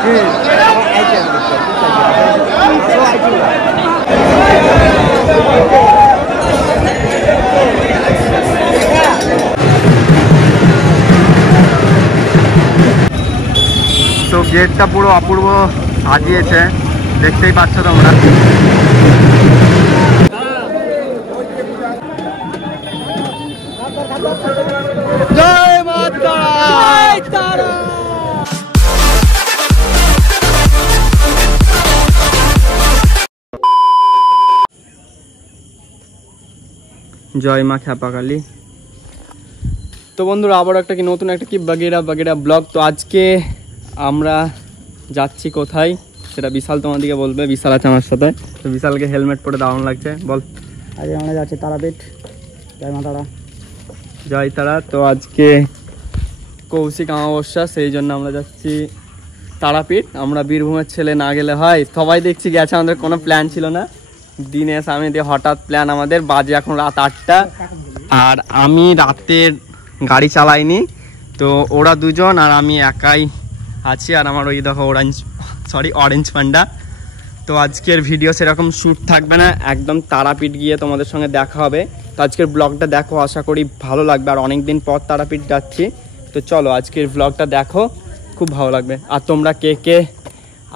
তো গেটটা পুরো অপূর্ব সাজিয়েছে, দেখতেই পাচ্ছ তোমরা। জয় মা তারা। জয় মা খ্যাপাকালী। তো বন্ধুরা আবার একটা কি নতুন একটা কি বাগেরা ব্লগ। তো আজকে আমরা যাচ্ছি কোথায় সেটা বিশাল তোমাদেরকে বলবে। বিশাল আছে আমার সাথে। তো বিশালকে হেলমেট পরে দারুণ লাগছে, বল। আজকে আমরা যাচ্ছি তারাপীঠ। জয় মা তারা। জয় তারা। তো আজকে কৌশিক অমাবস্যা, সেই জন্য আমরা যাচ্ছি তারাপীঠ। আমরা বীরভূমের ছেলে, না গেলে হয়। সবাই দেখছি গেছে, আমাদের কোনো প্ল্যান ছিল না। দিনেশ আমি দিয়ে হঠাৎ প্ল্যান আমাদের। বাজে এখন রাত 8টা, আর আমি রাতের গাড়ি চালাইনি। তো ওরা দুজন আর আমি একাই আছি। আর আমার ওই দেখো অরেঞ্জ পান্ডা। তো আজকের ভিডিও সেরকম শ্যুট থাকবে না, একদম তারাপীঠ গিয়ে তোমাদের সঙ্গে দেখা হবে। তো আজকের ব্লগটা দেখো, আশা করি ভালো লাগবে। আর অনেক দিন পর তারাপীঠ যাচ্ছি। তো চলো আজকের ব্লগটা দেখো, খুব ভালো লাগবে। আর তোমরা কে কে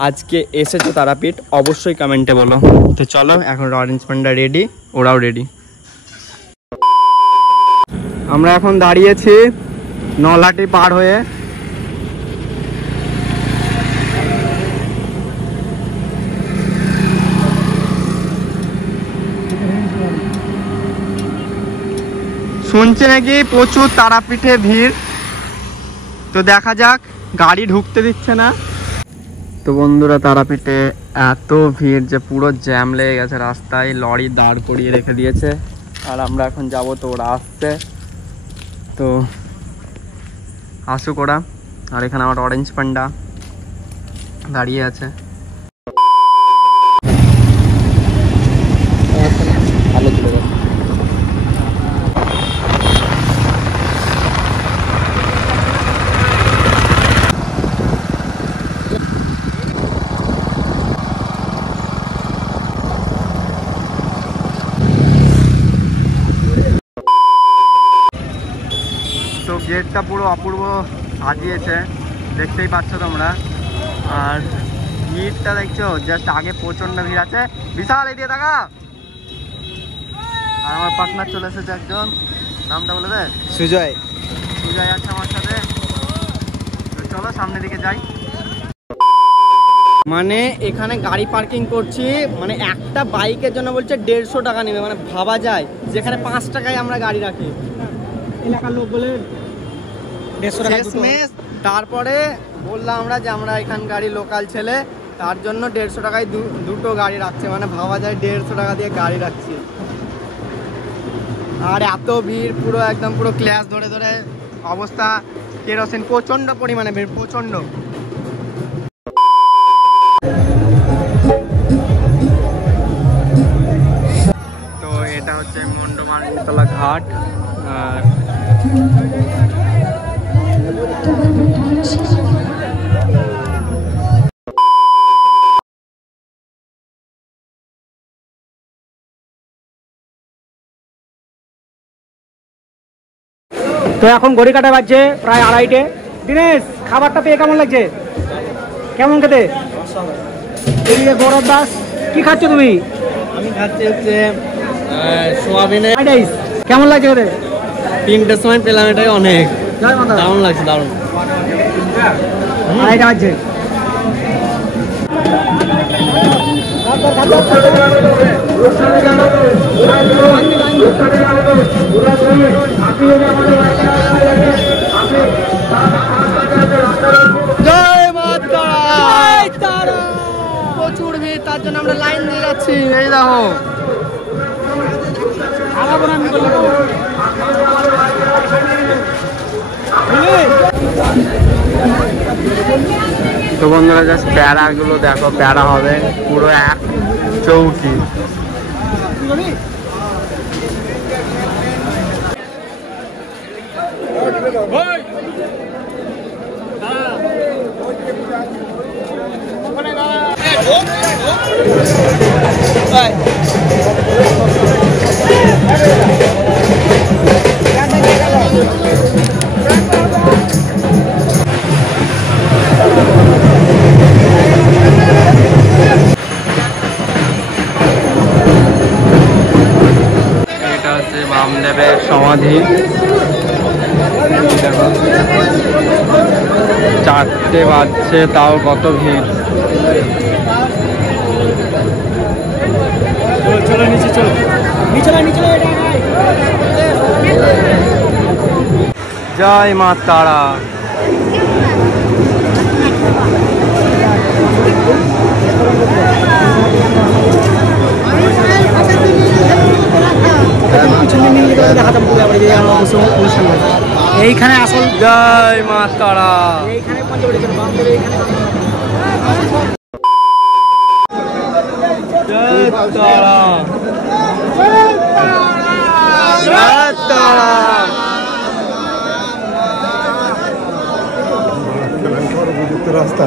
আজকে এসেছো তারাপীঠ অবশ্যই কমেন্টে বলো। তো চলো, এখন অরেঞ্জ পান্ডা রেডি, ওরাও রেডি। আমরা এখন দাঁড়িয়েছি নলাটি পার হয়ে। শুনছে নাকি প্রচুর তারাপীঠে ভিড়। তো দেখা যাক, গাড়ি ঢুকতে দিচ্ছে না। তো বন্ধুরা তারাপীঠে এত ভিড় যে পুরো জ্যাম লেগে গেছে রাস্তায়, লরি দাঁড় করিয়ে রেখে দিয়েছে। আর আমরা এখন যাব, তো ওরা আসছে। তো আসুক ওরা। আর এখানে আমার অরেঞ্জ পান্ডা দাঁড়িয়ে আছে। তো গেটটা পুরো অপূর্ব সাজিয়েছে, দেখতেই পাচ্ছ তোমরা। আর ভিড়টা দেখছো, জাস্ট আগে প্রচন্ড ভিড় আছে। বিশাল এদিকে দেখা। আর আমার পার্টনার চলে এসেছে একজন, নামটা বলে দে। সুজয় আছে আমার সাথে। তো চলো সামনের দিকে যাই। মানে এখানে গাড়ি পার্কিং করছি, মানে একটা বাইকের জন্য বলছে 150 টাকা নেবে। মানে ভাবা যায়, যেখানে 5 টাকায় আমরা গাড়ি রাখি। এলাকার লোক বলে 150 টাকা। তারপরে বললাম আমরা যে আমরা এখানকারই লোকাল ছেলে, তার জন্য 150 টাকায় দুটো গাড়ি রাখছে। মানে ভাবা যায় 150 টাকা দিয়ে গাড়ি রাখছি। আর এত ভিড়, পুরো একদম পুরো ক্লাস ধরে ধরে অবস্থা কেরোসিন। প্রচন্ড পরিমাণে ভিড়, প্রচন্ড। তো এটা হচ্ছে মন্ডমানতলা ঘাট। আর তো এখন ঘড়ি কাটা বাজছে প্রায় 2:30টে। দিনেশ, খাবারটা পেয়ে কেমন লাগছে? কেমন খেতে? গৌরব দাস, কি খাচ্ছ তুমি? আমি খাচ্ছি হচ্ছে সোয়াবিনে রাইস। কেমন লাগছে খেতে? 3টের সময় পেলাম, এটাই অনেক দারুণ লাগছে, দারুণ। 2:30 বাজছে। জয় মা তারা। প্রচুর ভিড়, তার জন্য আমরা লাইন দিয়ে যাচ্ছি। এই দেখো, তো বন্ধুরা জাস্ট প্যারাগুলো দেখো, প্যারা হবে পুরো এক চৌকি। এটা হচ্ছে বামদেবের সমাধি। দেখো 4টে বাজছে, তাও কত ভিড়। চলো নিচে চলো, নিচে জয় মা তারা। এইখানে আসল জয় মা তারা। এইখানে পঞ্চবটি ছিল, বামদেব এইখানে। জয় তারা, জয় তারা। রাস্তা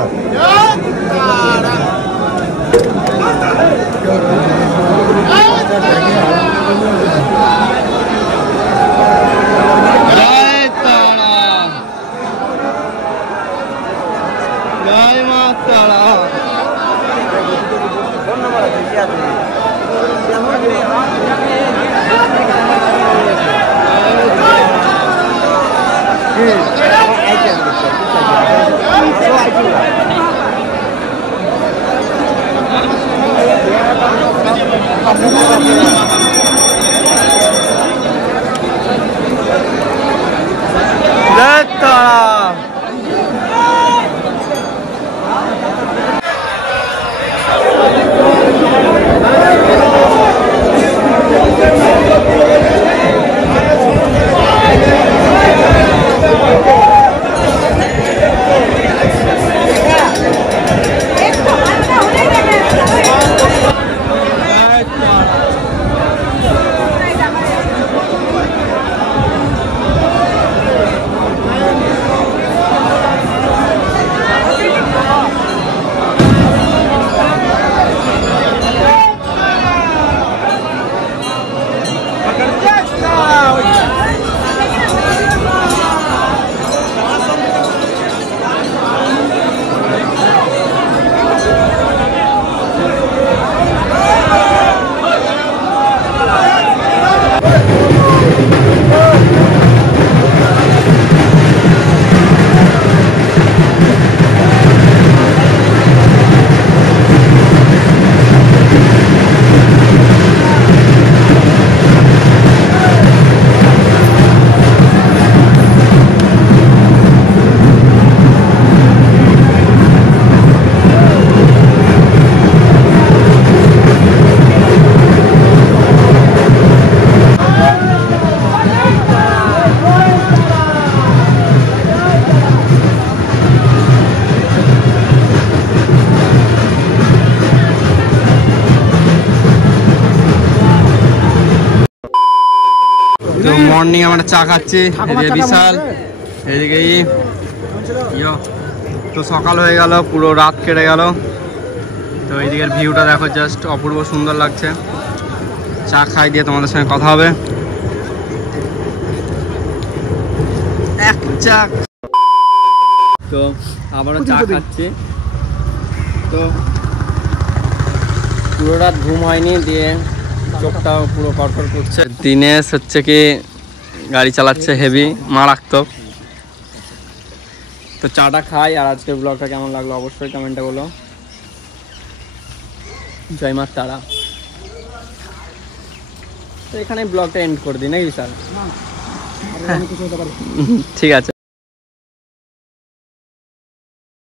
জয় তারা, জয় মা তারা। জয় তারা। মর্নিং আমরা চা খাচ্ছি, এদিকে বিশাল, এদিকে ইয়ো। তো সকাল হয়ে গেল, পুরো রাত কেটে গেল। তো এইদিকের ভিউটা দেখো, জাস্ট অপূর্ব সুন্দর লাগছে। চা খাই দিয়ে তোমাদের সঙ্গে কথা হবে। এক চা। তো আবারও চা খাচ্ছি। তো পুরো রাত ঘুম হয়নি, দিয়ে চোখটা পুরো কড়কড় করছে। দিনেশ হচ্ছে কি গাড়ি চালাচ্ছে হেভি মারাত্মক। তো চাটা খাই। আর আজকের ব্লগটা কেমন লাগলো অবশ্যই কমেন্টে বলো। জয় মা তারা। তো এখানে ব্লগটা এন্ড করে দিই নাকি স্যার? ঠিক আছে।